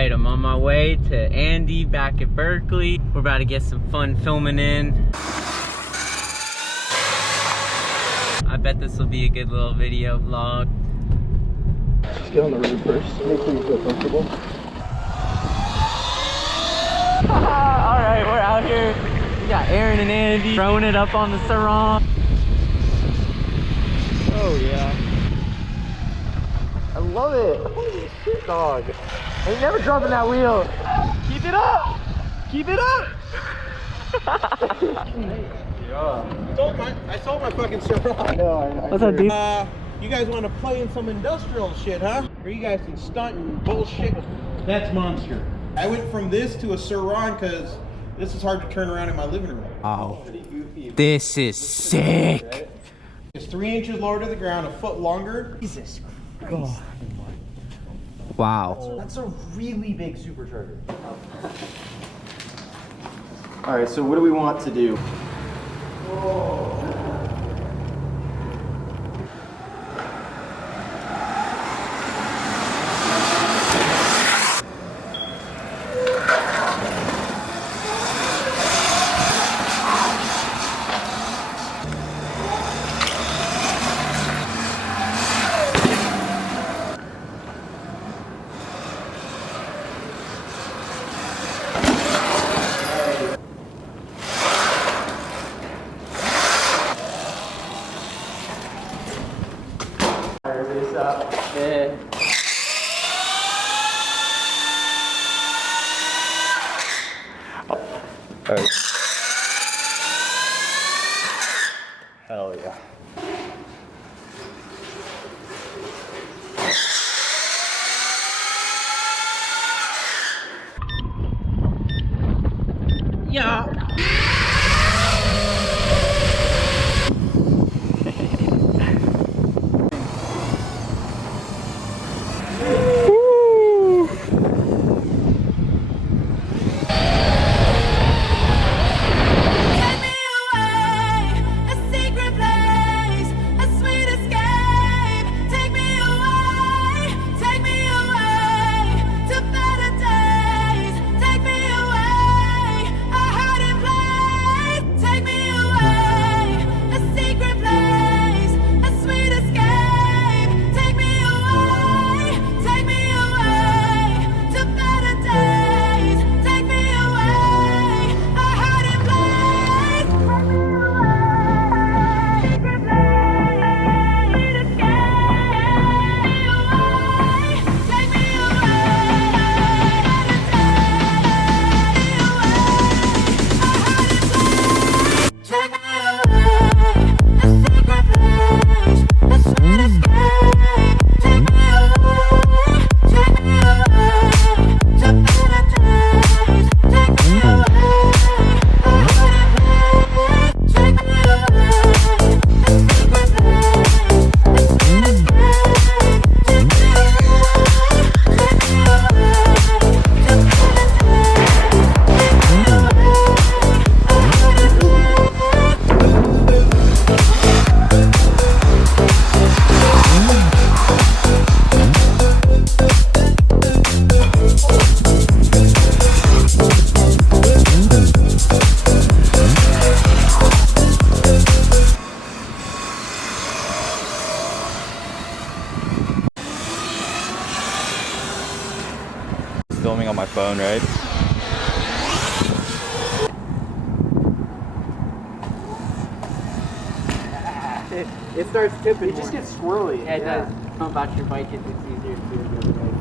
Alright, I'm on my way to Andy back at Berkeley. We're about to get some fun filming in. I bet this will be a good little video vlog. Just get on the road first. Make sure you feel comfortable. Alright, we're out here. We got Aaron and Andy throwing it up on the surron. Oh yeah. I love it. Holy shit, dog. I ain't never dropping that wheel. Keep it up. Keep it up. Yeah. I sold my fucking surron. I know. What's up, dude? You guys want to play in some industrial shit, huh? Or you guys can stunt and bullshit? That's monster. I went from this to a surron because this is hard to turn around in my living room. Oh, this is sick. It's 3 inches lower to the ground, a foot longer. Jesus Christ. Wow. That's a really big supercharger. All right, so what do we want to do? Yeah. Right. Hell yeah. Yeah. Filming on my phone, right? It starts tipping. It just gets swirly. Yeah, it does. About your bike, it's easier to do it the other way.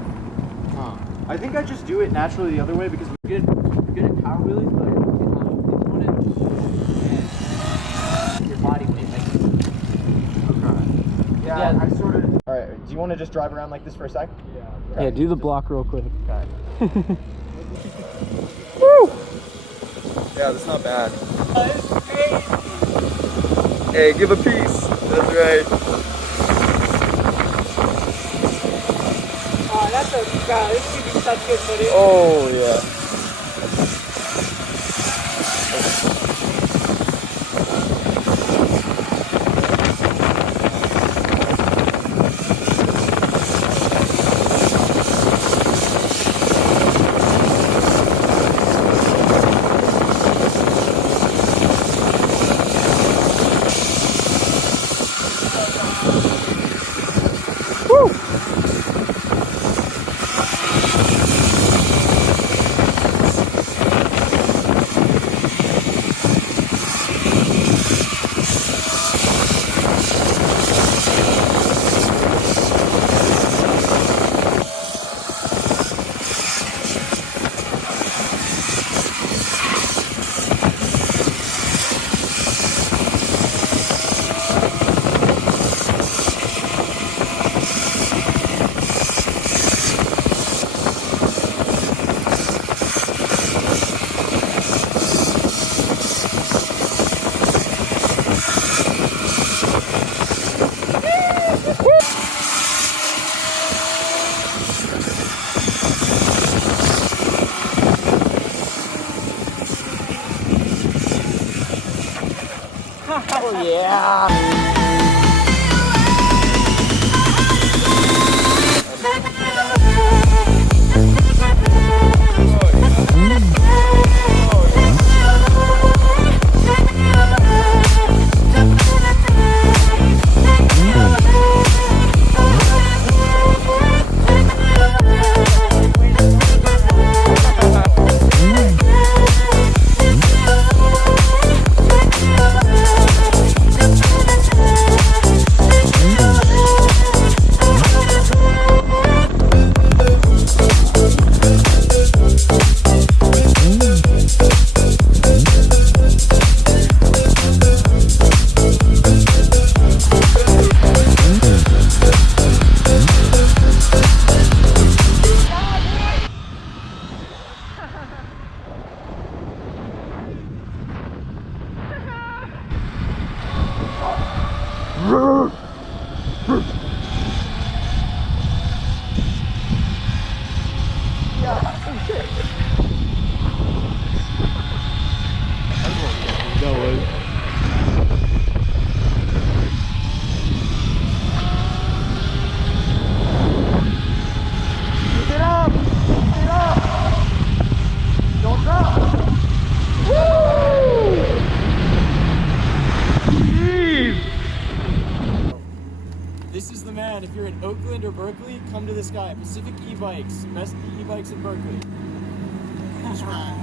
Huh. I think I just do it naturally the other way because Good at power wheelies, but if you want to, your body weight makes it. yeah, I sort of. All right, do you want to just drive around like this for a sec? Yeah. Yeah, do the block real quick. Okay. Woo! Yeah, that's not bad. Hey, give a piece. That's right. Oh, that's a god. This should be such good footage. Oh yeah. Yeah. This is the man. If you're in Oakland or Berkeley, come to this guy. Pacific e-bikes. Best e-bikes in Berkeley. That's right.